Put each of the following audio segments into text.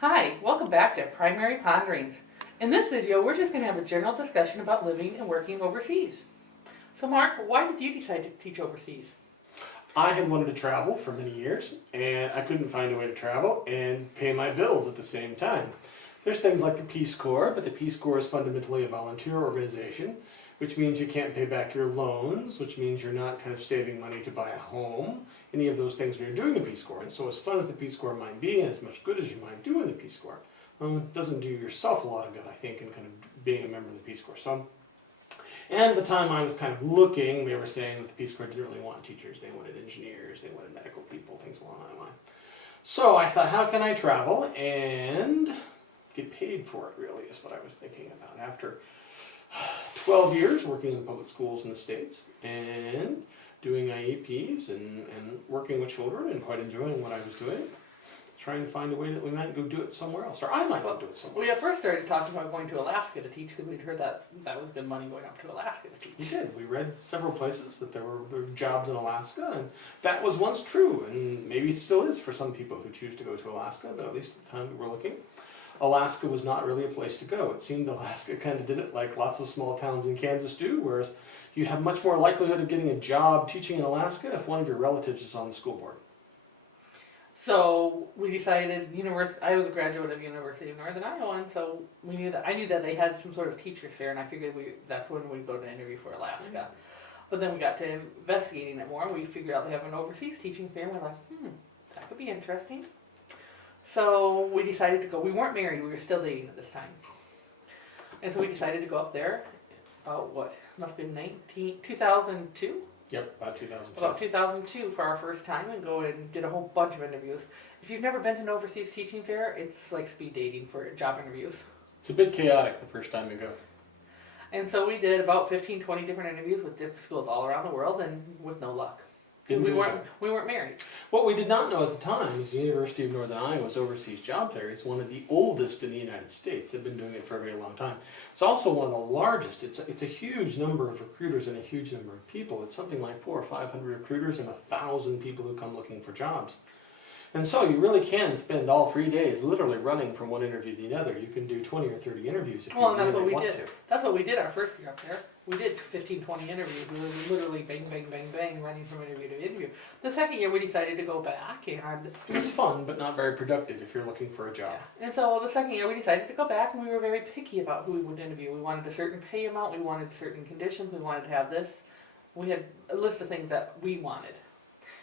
Hi, welcome back to Primary Ponderings. In this video, we're just going to have a general discussion about living and working overseas. So Mark, why did you decide to teach overseas? I had wanted to travel for many years, and I couldn't find a way to travel and pay my bills at the same time. There's things like the Peace Corps, but the Peace Corps is fundamentally a volunteer organization, which means you can't pay back your loans, which means you're not kind of saving money to buy a home, any of those things when you're doing the Peace Corps. And so as fun as the Peace Corps might be, and as much good as you might do in the Peace Corps, it doesn't do yourself a lot of good, I think, in kind of being a member of the Peace Corps. And at the time I was kind of looking, they were saying that the Peace Corps didn't really want teachers, they wanted engineers, they wanted medical people, things along that line. So I thought, how can I travel and get paid for it, really, is what I was thinking about. After 12 years working in public schools in the States and doing IEPs and working with children and quite enjoying what I was doing, trying to find a way that we might go do it somewhere else, or I might go do it somewhere else. We had first started talking about going to Alaska to teach because we'd heard that was good money going up to Alaska to teach. We did. We read several places that there were jobs in Alaska, and that was once true, and maybe it still is for some people who choose to go to Alaska, but at least at the time we were looking, Alaska was not really a place to go. It seemed Alaska kind of did it like lots of small towns in Kansas do, whereas you have much more likelihood of getting a job teaching in Alaska if one of your relatives is on the school board. So we decided, I was a graduate of University of Northern Iowa, and so I knew that they had some sort of teachers fair, and I figured that's when we'd go to interview for Alaska. But then we got to investigating it more, and we figured out they have an overseas teaching fair, and we're like, that could be interesting. So we decided to go. We weren't married, we were still dating at this time. And so we decided to go up there about must have been 2002? Yep, about 2002. About 2002 for our first time, and go and did a whole bunch of interviews. If you've never been to an overseas teaching fair, it's like speed dating for job interviews. It's a bit chaotic the first time you go. And so we did about 15, 20 different interviews with different schools all around the world, and with no luck. We weren't married. What we did not know at the time is the University of Northern Iowa's overseas job fair is one of the oldest in the United States. They've been doing it for a very long time. It's also one of the largest. It's a huge number of recruiters and a huge number of people. It's something like 400 or 500 recruiters and 1,000 people who come looking for jobs. And so you really can spend all 3 days literally running from one interview to the other. You can do 20 or 30 interviews if you really want to. That's what we did our first year up there. We did 15, 20 interviews. We were literally bang, bang, bang, bang, running from interview to interview. The second year we decided to go back, and it was fun, but not very productive if you're looking for a job. Yeah. And so the second year we decided to go back, and we were very picky about who we would interview. We wanted a certain pay amount, we wanted certain conditions, we wanted to have this. We had a list of things that we wanted.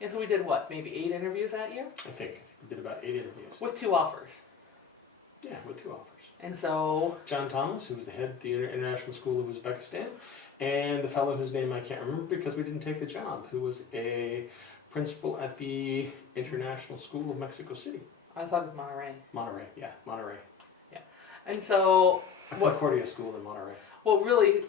And so we did maybe 8 interviews that year? I think we did about 8 interviews. With 2 offers. Yeah, with 2 offers. And so John Thomas, who was the head of the International School of Uzbekistan, and the fellow whose name I can't remember because we didn't take the job, who was a principal at the International School of Mexico City. I thought it was Monterey. Monterey. Yeah. And so Concordia School in Monterey. Well, really,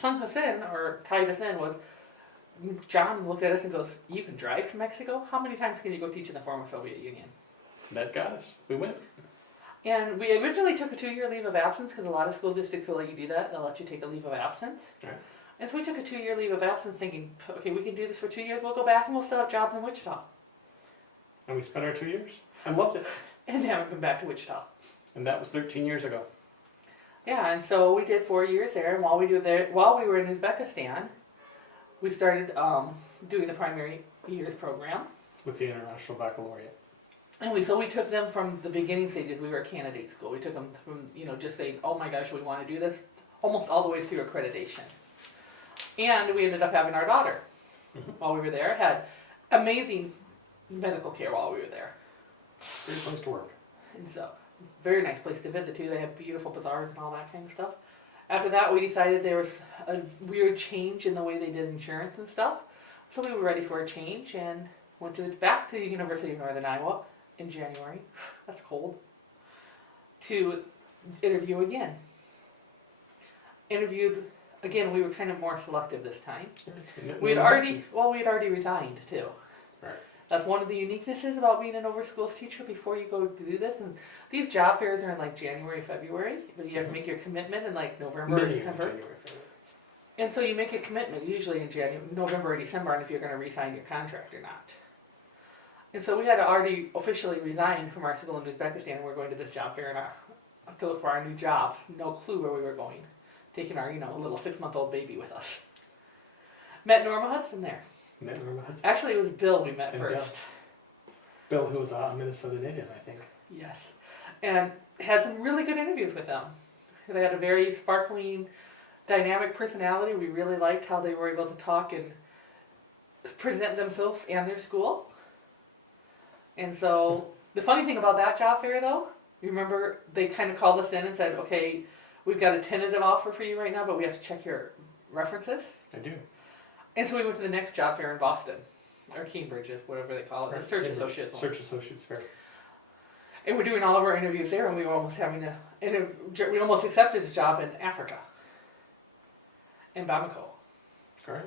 sunk us in, or tied us in, was John looked at us and goes, "You can drive to Mexico? How many times can you go teach in the former Soviet Union?" That got us. We went. And we originally took a 2-year leave of absence because a lot of school districts will let you do that. They'll let you take a leave of absence. Right. And so we took a 2-year leave of absence thinking, okay, we can do this for 2 years. We'll go back and we'll still have jobs in Wichita. And we spent our 2 years. I loved it. And haven't been back to Wichita. And that was 13 years ago. Yeah, and so we did 4 years there. And while we were in Uzbekistan, we started doing the primary years program. With the International Baccalaureate. And we took them from the beginning stages. We were a candidate school. We took them from, just saying, oh my gosh, we want to do this, almost all the way through accreditation. And we ended up having our daughter while we were there. Had amazing medical care while we were there. Great place to work. And so, very nice place to visit too. They have beautiful bazaars and all that kind of stuff. After that, we decided there was a weird change in the way they did insurance and stuff. So we were ready for a change and went back to the University of Northern Iowa in January, that's cold, to interview again. Interviewed again. We were kind of more selective this time. We had already resigned too. Right. That's one of the uniquenesses about being an over-schools teacher before you go to do this. And these job fairs are in like January, February, but you have to make your commitment in like November or December. January, February. And so you make a commitment usually in November or December on if you're going to re-sign your contract or not. And so we had already officially resigned from our school in Uzbekistan, and we're going to this job fair to look for our new jobs. No clue where we were going. Taking our, little 6-month-old baby with us. Met Norma Hudson there. Met Norma Hudson. Actually, it was Bill we met And first. Bill, who was a Minnesota native, I think. Yes. And had some really good interviews with them. They had a very sparkling, dynamic personality. We really liked how they were able to talk and present themselves and their school. And so, the funny thing about that job fair, though, you remember they kind of called us in and said, okay, we've got a tentative offer for you right now, but we have to check your references. I do. And so we went to the next job fair in Boston, or Cambridge, whatever they call it, the Search Associates one. Search Associates Fair. And we're doing all of our interviews there, and we were almost we almost accepted a job in Africa, in Bamako. All right.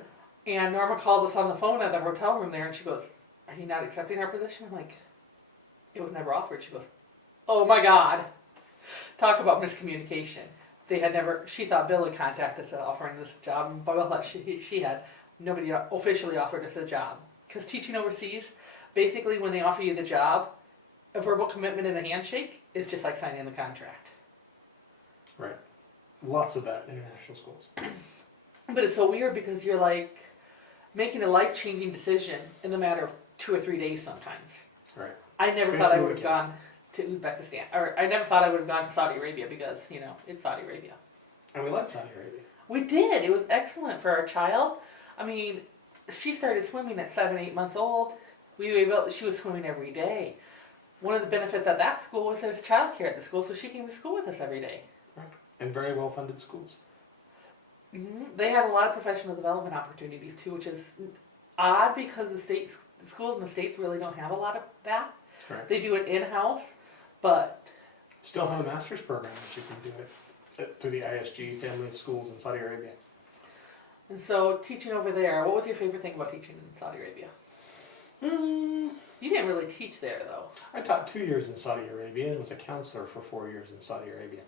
And Norma called us on the phone at the hotel room there, and she goes, "Are you not accepting our position?" I'm like, "It was never offered." She goes, "Oh my God." Talk about miscommunication. They had never, she thought Bill had contacted us offering this job, and Bill thought she had. Nobody officially offered us a job. Because teaching overseas, basically when they offer you the job, a verbal commitment and a handshake is just like signing the contract. Right. Lots of that in international schools. But it's so weird because you're like making a life-changing decision in the matter of 2 or 3 days sometimes. Right. I never Especially thought I would with have gone to Uzbekistan, or I never thought I would have gone to Saudi Arabia because, it's Saudi Arabia. And we like Saudi Arabia. We did. It was excellent for our child. I mean, she started swimming at 7, 8 months old. She was swimming every day. One of the benefits at that school was there's childcare at the school, so she came to school with us every day. Right. And very well-funded schools. Mm-hmm. They had a lot of professional development opportunities too, which is odd because the schools in the States really don't have a lot of that. Right. They do it in-house, but Still have a master's program that you can do it through the ISG family of schools in Saudi Arabia. and so teaching over there, what was your favorite thing about teaching in Saudi Arabia? You didn't really teach there though. I taught 2 years in Saudi Arabia and was a counselor for 4 years in Saudi Arabia.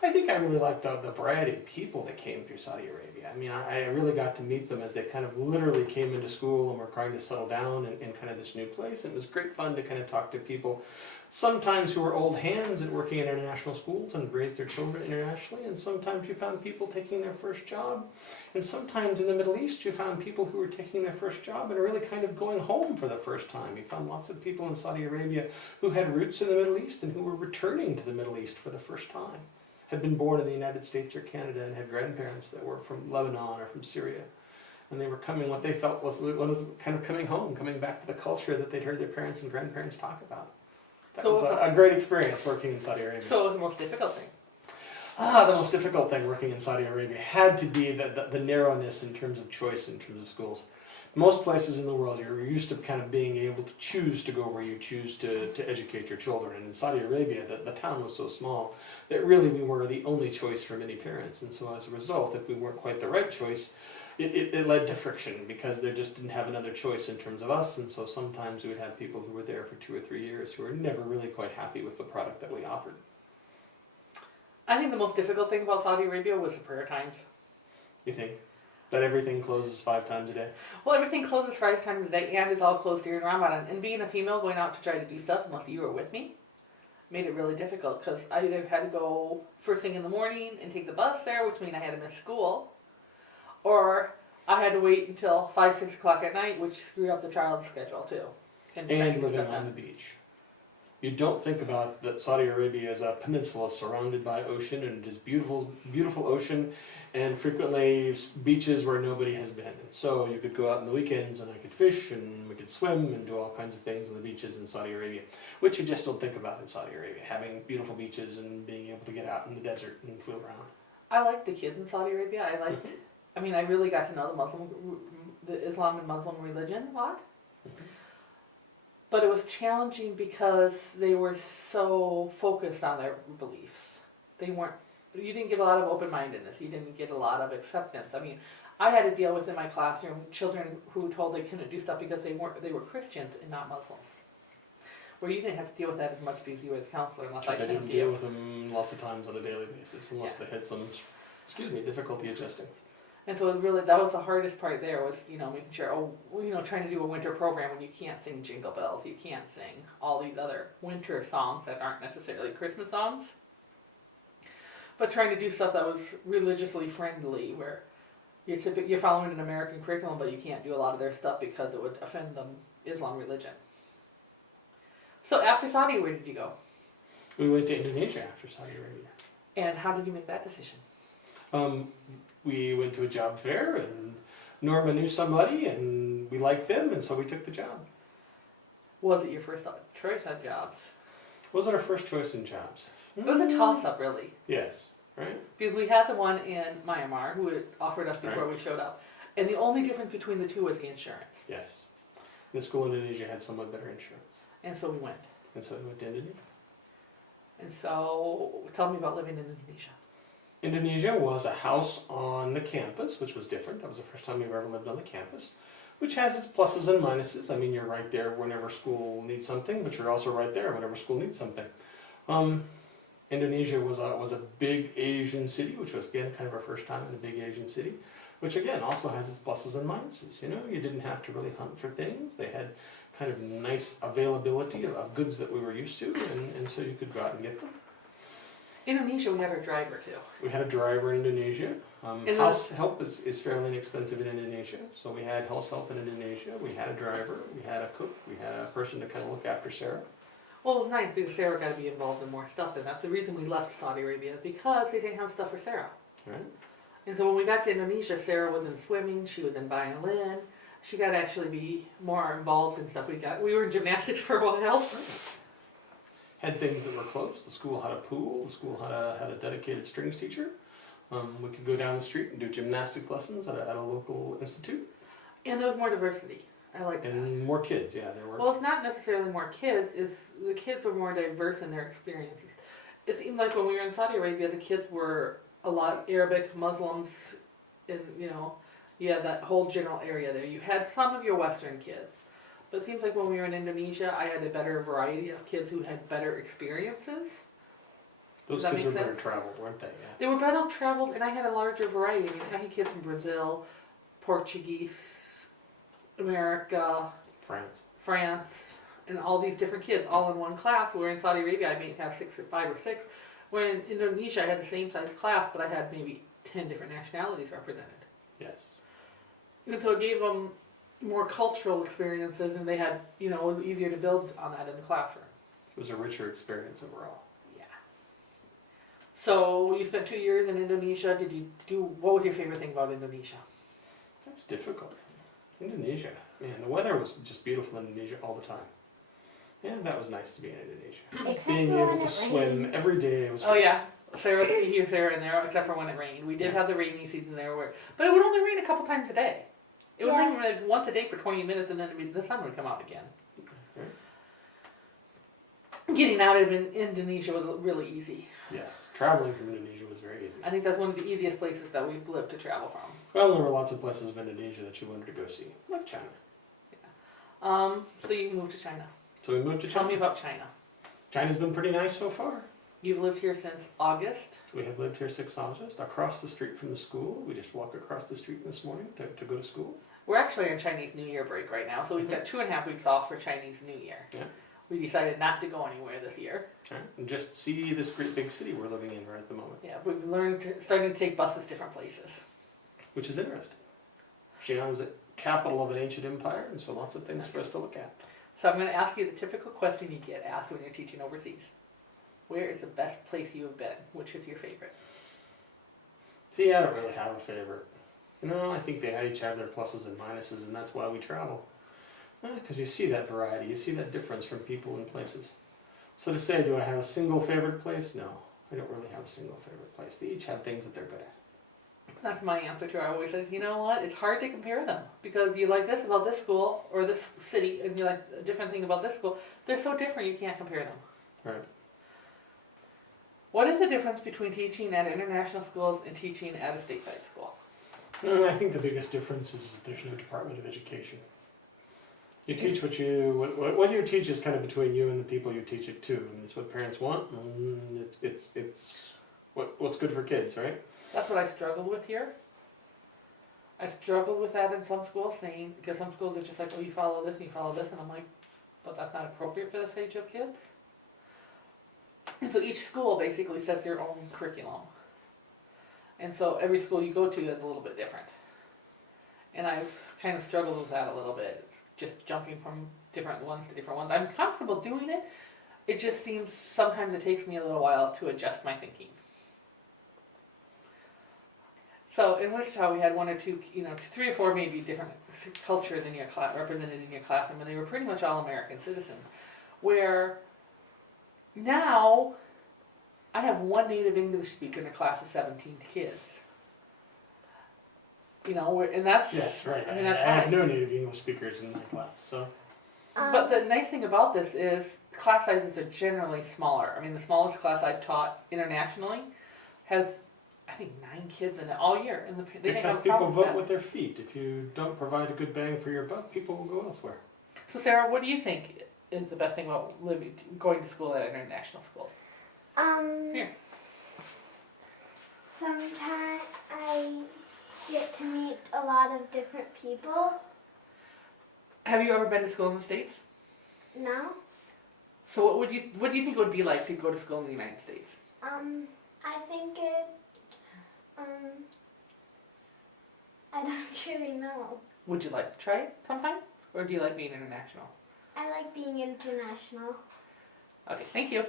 I think I really liked the variety of people that came to Saudi Arabia. I mean, I really got to meet them as they kind of literally came into school and were trying to settle down in kind of this new place. And it was great fun to kind of talk to people, sometimes who were old hands at working in international schools and raised their children internationally. And sometimes you found people taking their first job. And sometimes in the Middle East, you found people who were taking their first job and really kind of going home for the first time. You found lots of people in Saudi Arabia who had roots in the Middle East and who were returning to the Middle East for the first time. Had been born in the United States or Canada and had grandparents that were from Lebanon or from Syria. And they were coming, what they felt was kind of coming home, coming back to the culture that they'd heard their parents and grandparents talk about. That was a great experience working in Saudi Arabia. So what was the most difficult thing? The most difficult thing working in Saudi Arabia had to be the narrowness in terms of choice, in terms of schools. Most places in the world, you're used to kind of being able to choose to go where you choose to educate your children. And in Saudi Arabia, the town was so small that really we were the only choice for many parents. And so as a result, if we weren't quite the right choice, it led to friction because they just didn't have another choice in terms of us. And so sometimes we would have people who were there for 2 or 3 years who were never really quite happy with the product that we offered. I think the most difficult thing about Saudi Arabia was the prayer times. You think? That everything closes 5 times a day? Well, everything closes 5 times a day, and it's all closed during Ramadan. And being a female going out to try to do stuff, unless you were with me, made it really difficult because I either had to go first thing in the morning and take the bus there, which means I had to miss school, or I had to wait until 5, 6 o'clock at night, which screwed up the child's schedule too. And living on the beach. You don't think about that Saudi Arabia is a peninsula surrounded by ocean, and it is beautiful, beautiful ocean, and frequently beaches where nobody has been. And so you could go out on the weekends and I could fish and we could swim and do all kinds of things on the beaches in Saudi Arabia, which you just don't think about in Saudi Arabia, having beautiful beaches and being able to get out in the desert and fool around. I liked the kids in Saudi Arabia. I really got to know the Islam and Muslim religion a lot. Mm-hmm. But it was challenging because they were so focused on their beliefs. You didn't get a lot of open-mindedness. You didn't get a lot of acceptance. I mean, I had to deal with in my classroom children who were told they couldn't do stuff because they were Christians and not Muslims. Where you didn't have to deal with that as much because you were the counselor unless I Because I came didn't to you. deal with them lots of times on a daily basis unless they had some, difficulty adjusting. And so it really, that was the hardest part there was, making sure, trying to do a winter program when you can't sing Jingle Bells, you can't sing all these other winter songs that aren't necessarily Christmas songs. But trying to do stuff that was religiously friendly, where you're following an American curriculum, but you can't do a lot of their stuff because it would offend the Islam religion. So after Saudi, where did you go? We went to Indonesia after Saudi Arabia. And how did you make that decision? We went to a job fair, and Norma knew somebody, and we liked them, and so we took the job. Was it your first choice on jobs? Wasn't our first choice in jobs. It was a toss-up, really. Yes, right? Because we had the one in Myanmar who had offered us before we showed up. And the only difference between the two was the insurance. Yes. The school in Indonesia had somewhat better insurance. And so we went. And so we went to Indonesia. And so, tell me about living in Indonesia. Indonesia was a house on the campus, which was different. That was the first time we've ever lived on the campus, which has its pluses and minuses. I mean, you're right there whenever school needs something, but you're also right there whenever school needs something. Indonesia was a big Asian city, which was, again, kind of our first time in a big Asian city, which, again, also has its pluses and minuses. You didn't have to really hunt for things. They had kind of nice availability of goods that we were used to, and so you could go out and get them. Indonesia, we had our driver too. We had a driver in Indonesia. House help is fairly inexpensive in Indonesia, so we had house help in Indonesia. We had a driver, we had a cook, we had a person to kind of look after Sarah. Well, it was nice because Sarah got to be involved in more stuff, and that's the reason we left Saudi Arabia, because they didn't have stuff for Sarah. Right. And so when we got to Indonesia, Sarah was in swimming, she was in violin, she got to actually be more involved in stuff. We were in gymnastics for a while. Had things that were close. The school had a pool. The school had a dedicated strings teacher. We could go down the street and do gymnastic lessons at a local institute. And there was more diversity. I like that. And more kids, yeah, there were. Well, it's not necessarily more kids. It's the kids were more diverse in their experiences. It seemed like when we were in Saudi Arabia, the kids were a lot Arabic, Muslims, and you had that whole general area there. You had some of your Western kids. But it seems like when we were in Indonesia, I had a better variety of kids who had better experiences. Those kids were better traveled, weren't they? Yeah. They were better traveled, and I had a larger variety. I mean, I had kids from Brazil, Portuguese, America, France, and all these different kids all in one class. Where in Saudi Arabia, I may have 5 or 6. Where in Indonesia, I had the same size class, but I had maybe 10 different nationalities represented. Yes. And so it gave them more cultural experiences, and they had, it was easier to build on that in the classroom. It was a richer experience overall. Yeah. So you spent 2 years in Indonesia. What was your favorite thing about Indonesia? That's difficult. Indonesia, man, the weather was just beautiful in Indonesia all the time. Yeah, that was nice to be in Indonesia. Except Being for able when to it swim rained. every day was Oh great. yeah, Sarah in there, except for when it rained. We did have the rainy season there, but it would only rain a couple times a day. It would rain like once a day for 20 minutes, and then the sun would come out again. Right. Getting out of Indonesia was really easy. Yes, traveling from Indonesia was very easy. I think that's one of the easiest places that we've lived to travel from. Well, there were lots of places of Indonesia that you wanted to go see, like China. So you moved to China. So we moved to Tell China. me about China. China's been pretty nice so far. You've lived here since August. We have lived here 6 August, across the street from the school. We just walked across the street this morning to go to school. We're actually on Chinese New Year break right now, so we've got 2.5 weeks off for Chinese New Year. Yeah. We decided not to go anywhere this year. Right. And just see this great big city we're living in right at the moment, Yeah, we've starting to take buses different places. which is interesting. Xi'an is the capital of an ancient empire, and so lots of things for us to look at. So I'm going to ask you the typical question you get asked when you're teaching overseas. Where is the best place you have been? Which is your favorite? See, I don't really have a favorite. I think they each have their pluses and minuses, and that's why we travel. Because you see that variety, you see that difference from people and places. So to say, do I have a single favorite place? No, I don't really have a single favorite place. They each have things that they're good at. That's my answer to it. I always say, you know what? It's hard to compare them because you like this about this school or this city, and you like a different thing about this school. They're so different, you can't compare them. Right. What is the difference between teaching at international schools and teaching at a stateside school? I think the biggest difference is that there's no Department of Education. You teach what you teach is kind of between you and the people you teach it to, and it's what parents want, and it's what's good for kids, right? That's what I struggled with here. I struggled with that in some schools, saying, because some schools are just like, oh, you follow this and you follow this, and I'm like, but that's not appropriate for this age of kids. And so each school basically sets their own curriculum. And so every school you go to is a little bit different. And I've kind of struggled with that a little bit, just jumping from different ones to different ones. I'm comfortable doing it. It just seems sometimes it takes me a little while to adjust my thinking. So in Wichita, we had one or two, 3 or 4 maybe different cultures in your class, represented in your classroom, and they were pretty much all American citizens. Where now I have one native English speaker in a class of 17 kids. And that's Yes, right. I mean, I that's have fine. no native English speakers in my class, so. But the nice thing about this is class sizes are generally smaller. I mean, the smallest class I've taught internationally has, I think, 9 kids in it all year. And they didn't Because have a people problem vote that. with their feet. If you don't provide a good bang for your buck, people will go elsewhere. So, Sarah, what do you think is the best thing about going to school at international schools? Here. Sometimes I get to meet a lot of different people. Have you ever been to school in the States? No. So what do you think it would be like to go to school in the United States? I think I don't really know. Would you like to try it sometime? Or do you like being international? I like being international. Okay, thank you.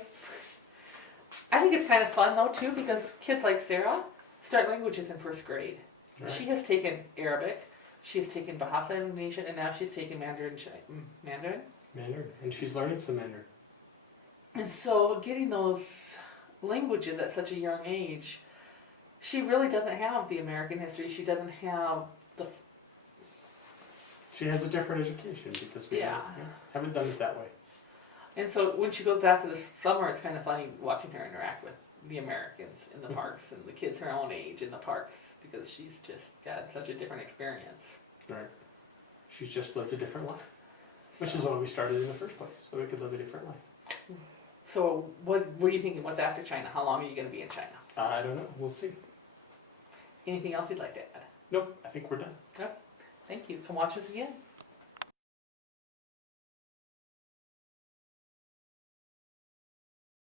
I think it's kind of fun though too, because kids like Sarah start languages in 1st grade. Right. She has taken Arabic, she has taken Bahasa Indonesian, and now she's taken Mandarin. Mandarin. And she's learning some Mandarin. And so getting those languages at such a young age, she really doesn't have the American history. She doesn't have the She has a different education because we Yeah. haven't done it that way. And so when she goes back to this summer, it's kind of funny watching her interact with the Americans in the parks and the kids her own age in the parks, because she's just got such a different experience. Right. She's just lived a different life. Which is why we started in the first place, so we could live a different life. So what are you thinking? What's after China? How long are you going to be in China? I don't know. We'll see. Anything else you'd like to add? Nope. I think we're done. Thank you. Come watch us again.